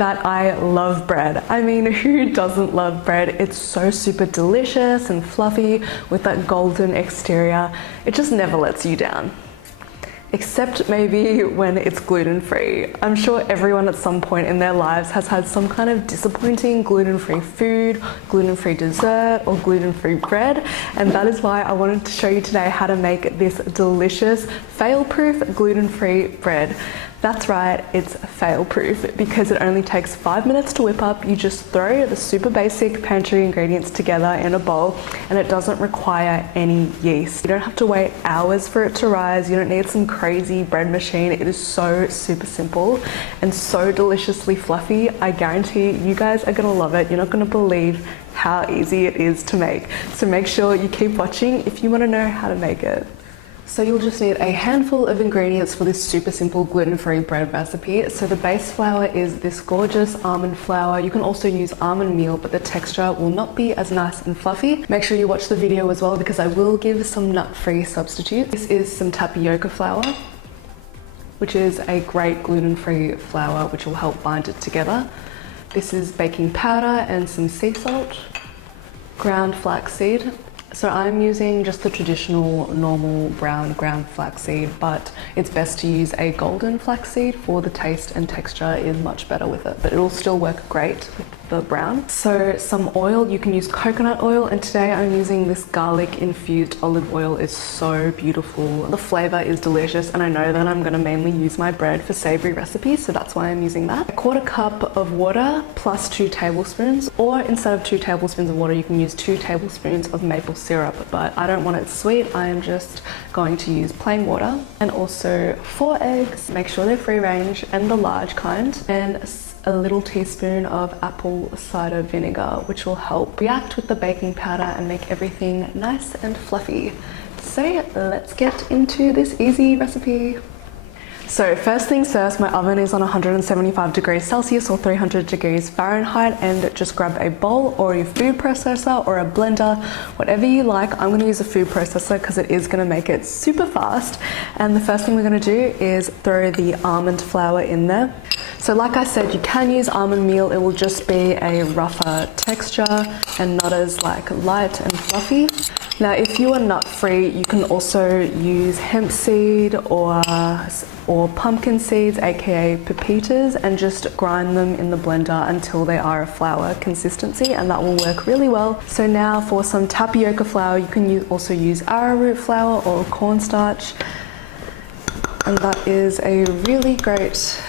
that I love bread. I mean, who doesn't love bread? It's so super delicious and fluffy with that golden exterior. It just never lets you down. Except maybe when it's gluten-free. I'm sure everyone at some point in their lives has had some kind of disappointing gluten-free food, gluten-free dessert, or gluten-free bread, and that is why I wanted to show you today how to make this delicious, fail-proof gluten-free bread. That's right, it's fail-proof because it only takes 5 minutes to whip up. You just throw the super basic pantry ingredients together in a bowl, and it doesn't require any yeast. You don't have to wait hours for it to rise. You don't need some crazy bread machine. It is so super simple and so deliciously fluffy. I guarantee you guys are gonna love it. You're not gonna believe how easy it is to make. So make sure you keep watching if you wanna know how to make it. So you'll just need a handful of ingredients for this super simple gluten-free bread recipe. So the base flour is this gorgeous almond flour. You can also use almond meal, but the texture will not be as nice and fluffy. Make sure you watch the video as well because I will give some nut-free substitutes. This is some tapioca flour, which is a great gluten-free flour which will help bind it together. This is baking powder and some sea salt, ground flaxseed. So I'm using just the traditional normal brown ground flaxseed, but it's best to use a golden flaxseed for the taste and texture is much better with it, but it'll still work great with the brown. So some oil, you can use coconut oil, and today I'm using this garlic infused olive oil. It's so beautiful. The flavor is delicious, and I know that I'm gonna mainly use my bread for savory recipes, so that's why I'm using that. A quarter cup of water plus 2 tablespoons, or instead of 2 tablespoons of water, you can use 2 tablespoons of maple syrup, but I don't want it sweet. I am just going to use plain water, and also 4 eggs. Make sure they're free range and the large kind, and a little teaspoon of apple cider vinegar, which will help react with the baking powder and make everything nice and fluffy. So let's get into this easy recipe. So first things first, my oven is on 175 degrees Celsius or 300 degrees Fahrenheit, and just grab a bowl or your food processor or a blender, whatever you like. I'm going to use a food processor because it is going to make it super fast. And the first thing we're going to do is throw the almond flour in there. So like I said, you can use almond meal. It will just be a rougher texture and not as light and fluffy. Now, if you are nut free, you can also use hemp seed or pumpkin seeds, aka pepitas, and just grind them in the blender until they are a flour consistency, and that will work really well. So now for some tapioca flour, you can also use arrowroot flour or cornstarch, and that is a really great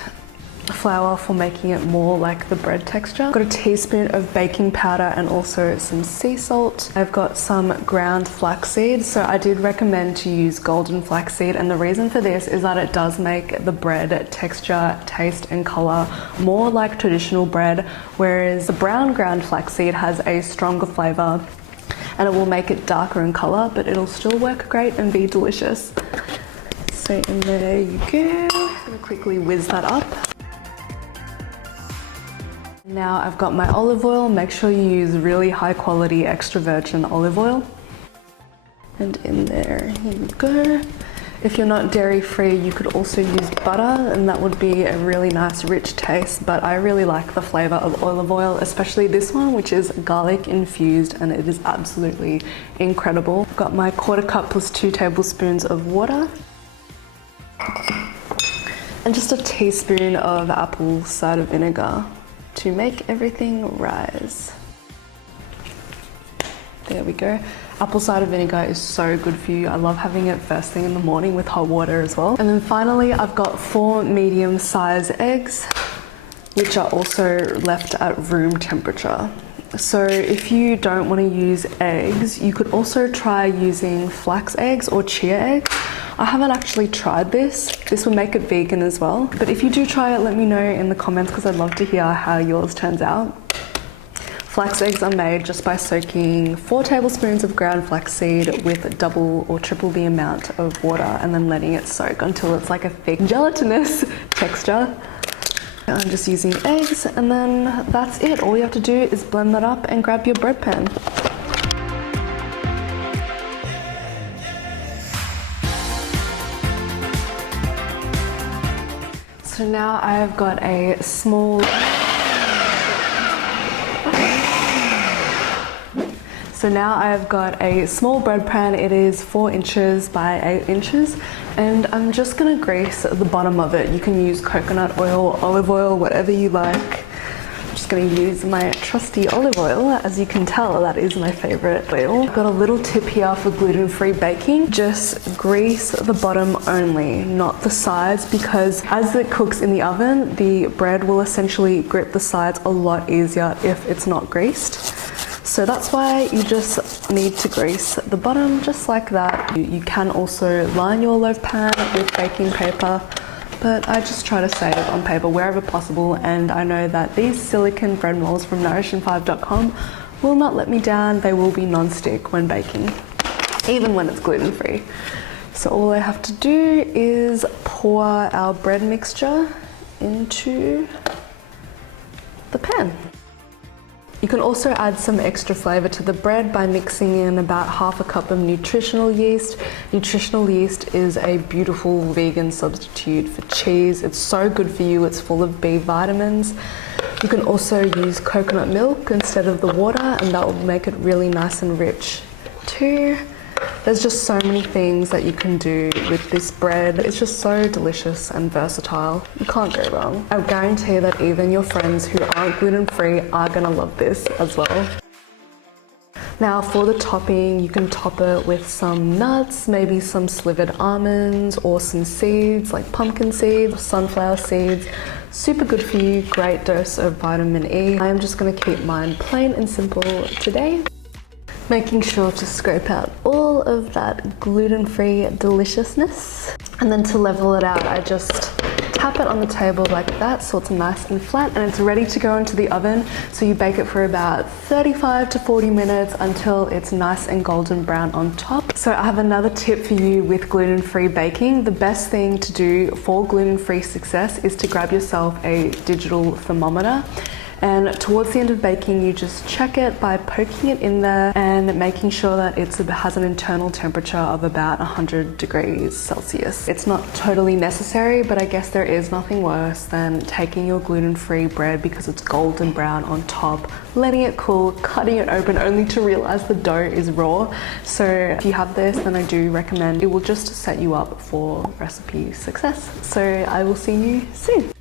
flour for making it more like the bread texture. I've got a teaspoon of baking powder and also some sea salt. I've got some ground flaxseed, so I did recommend to use golden flaxseed, and the reason for this is that it does make the bread texture, taste and color more like traditional bread, whereas the brown ground flaxseed has a stronger flavor and it will make it darker in color, but it'll still work great and be delicious. So in there you go. I'm gonna quickly whiz that up. Now I've got my olive oil. Make sure you use really high quality extra virgin olive oil. And in there, here we go. If you're not dairy free, you could also use butter, and that would be a really nice rich taste, but I really like the flavor of olive oil, especially this one, which is garlic infused, and it is absolutely incredible. I've got my quarter cup plus 2 tablespoons of water. And just a teaspoon of apple cider vinegar to make everything rise. There we go. Apple cider vinegar is so good for you. I love having it first thing in the morning with hot water as well. And then finally, I've got 4 medium-sized eggs, which are also left at room temperature. So if you don't want to use eggs, you could also try using flax eggs or chia eggs. I haven't actually tried this. This will make it vegan as well. But if you do try it, let me know in the comments because I'd love to hear how yours turns out. Flax eggs are made just by soaking 4 tablespoons of ground flaxseed with double or triple the amount of water and then letting it soak until it's like a thick gelatinous texture. I'm just using eggs, and then that's it. All you have to do is blend that up and grab your bread pan. So now I've got a small So now I've got a small bread pan. It is 4 inches by 8 inches, and I'm just gonna grease the bottom of it. You can use coconut oil, olive oil, whatever you like. I'm just gonna use my trusty olive oil. As you can tell, that is my favorite oil. I've got a little tip here for gluten-free baking. Just grease the bottom only, not the sides, because as it cooks in the oven, the bread will essentially grip the sides a lot easier if it's not greased. So that's why you just need to grease the bottom just like that. You can also line your loaf pan with baking paper, but I just try to save on paper wherever possible, and I know that these silicone bread molds from NOURISH5.com will not let me down. They will be non-stick when baking, even when it's gluten-free. So all I have to do is pour our bread mixture into the pan. You can also add some extra flavor to the bread by mixing in about half a cup of nutritional yeast. Nutritional yeast is a beautiful vegan substitute for cheese. It's so good for you. It's full of B vitamins. You can also use coconut milk instead of the water, and that will make it really nice and rich too. There's just so many things that you can do with this bread. It's just so delicious and versatile. You can't go wrong. I guarantee that even your friends who aren't gluten-free are gonna love this as well. Now for the topping, you can top it with some nuts, maybe some slivered almonds or some seeds like pumpkin seeds, sunflower seeds. Super good for you, great dose of vitamin E. I'm just gonna keep mine plain and simple today. Making sure to scrape out all of that gluten-free deliciousness. And then to level it out, I just tap it on the table like that so it's nice and flat, and it's ready to go into the oven. So you bake it for about 35 to 40 minutes until it's nice and golden brown on top. So I have another tip for you with gluten-free baking. The best thing to do for gluten-free success is to grab yourself a digital thermometer. And towards the end of baking, you just check it by poking it in there and making sure that it has an internal temperature of about 100 degrees Celsius. It's not totally necessary, but I guess there is nothing worse than taking your gluten-free bread because it's golden brown on top, letting it cool, cutting it open only to realize the dough is raw. So if you have this, then I do recommend it. will just set you up for recipe success. So I will see you soon.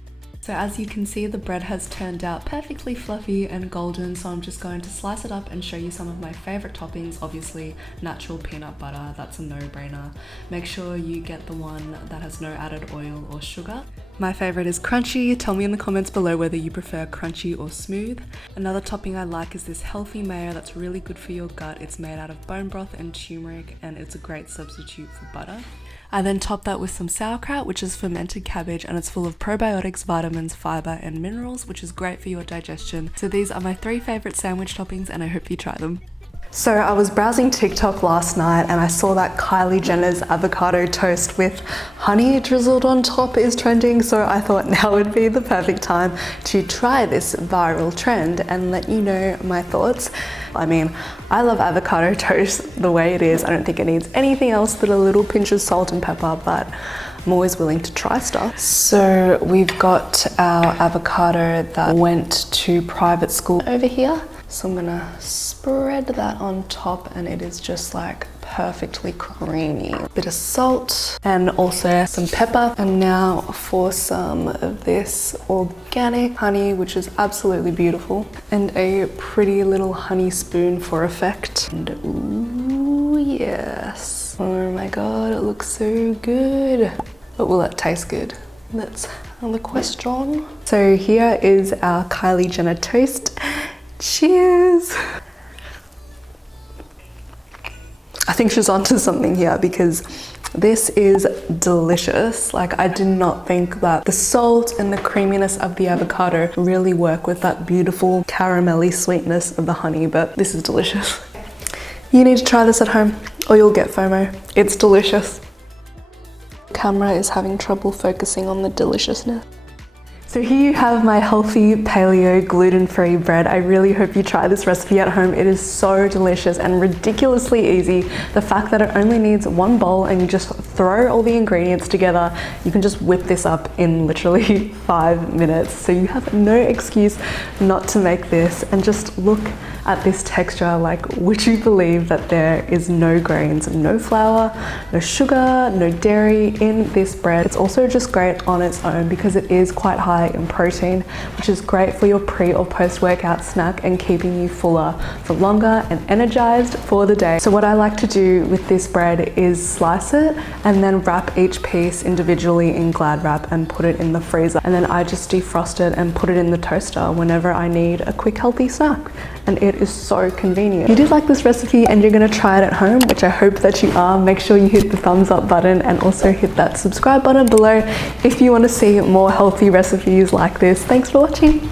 So as you can see, the bread has turned out perfectly fluffy and golden, so I'm just going to slice it up and show you some of my favorite toppings. Obviously, natural peanut butter, that's a no-brainer. Make sure you get the one that has no added oil or sugar. My favorite is crunchy. Tell me in the comments below whether you prefer crunchy or smooth. Another topping I like is this healthy mayo that's really good for your gut. It's made out of bone broth and turmeric, and it's a great substitute for butter. I then top that with some sauerkraut, which is fermented cabbage, and it's full of probiotics, vitamins, fiber, and minerals, which is great for your digestion. So these are my 3 favorite sandwich toppings, and I hope you try them. So I was browsing TikTok last night and I saw that Kylie Jenner's avocado toast with honey drizzled on top is trending, so I thought now would be the perfect time to try this viral trend and let you know my thoughts. I mean, I love avocado toast the way it is. I don't think it needs anything else but a little pinch of salt and pepper, but I'm always willing to try stuff. So we've got our avocado that went to private school over here. So I'm gonna spread that on top, and it is just like perfectly creamy. A bit of salt and also some pepper. And now for some of this organic honey, which is absolutely beautiful, and a pretty little honey spoon for effect. And ooh, yes. Oh my God, it looks so good. But will it taste good? That's the question. So here is our Kylie Jenner toast. Cheers! I think she's onto something here because this is delicious. Like, I did not think that the salt and the creaminess of the avocado really work with that beautiful caramelly sweetness of the honey, but this is delicious. You need to try this at home or you'll get FOMO. It's delicious. The camera is having trouble focusing on the deliciousness. So here you have my healthy paleo gluten-free bread. I really hope you try this recipe at home. It is so delicious and ridiculously easy. The fact that it only needs 1 bowl and you just throw all the ingredients together, you can just whip this up in literally 5 minutes. So you have no excuse not to make this, and just look at this texture, like, would you believe that there is no grains, no flour, no sugar, no dairy in this bread? It's also just great on its own because it is quite high in protein, which is great for your pre or post-workout snack and keeping you fuller for longer and energized for the day. So what I like to do with this bread is slice it and then wrap each piece individually in Glad wrap and put it in the freezer. And then I just defrost it and put it in the toaster whenever I need a quick healthy snack. And it is so convenient. If you did like this recipe and you're gonna try it at home, which I hope that you are, make sure you hit the thumbs up button and also hit that subscribe button below if you want to see more healthy recipes like this. Thanks for watching.